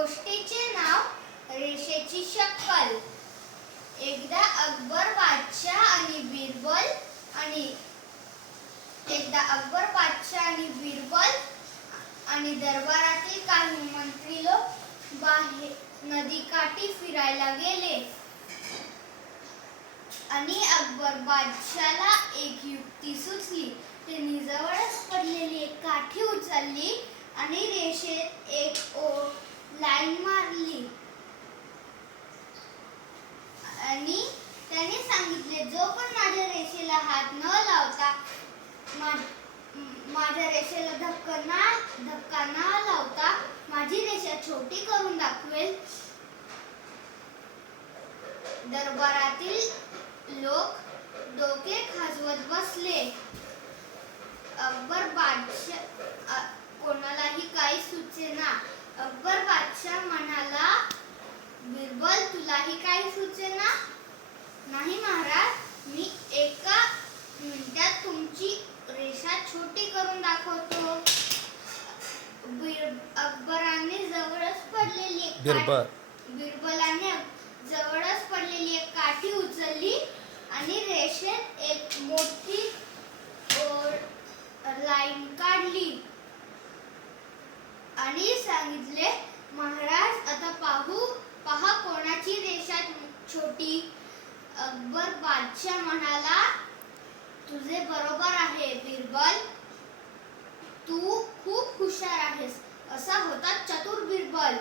गोष्टीचे नाव रेषेची शक्कल. एकदा अकबर बादशाह आणि बिरबल आणि दरबारातील काही मंत्री लोक बाहेर नदीकाठी फिरायला गेले आणि अकबर बादशाहला एक युक्ती सुचली. त्यांनी जवळच पडलेली एक काठी उचलली आणि रेषेत एक लाईन मारली आणि त्याने सांगितले, जो पण माझ्या रेषेला हात न लावता, माझ्या रेषेला धक्का न लावता माझी रेषा छोटी करून दाखवेल. दरबारातील लोक डोके खाजवत बसले. अकबर बादशाह कोणालाही काही सुचेना. अकबर बादशाह म्हणाला, बिरबल, तुलाही काही सुचेना? नाही महाराज, मी एका मिनिटात तुमची रेषा छोटी करून दाखवतो. बिरबलाने जवळच पडलेली एक काठी उचलली आणि रेषेत एक मोठी लाईन काढली आणि सांगितले, महाराज, आता पहा कोणाची रेषा छोटी. अकबर बादशाह म्हणाला, तुझे बरोबर आहे बिरबल, तू खूप हुशार आहेस. असा होता चतुर बिरबल.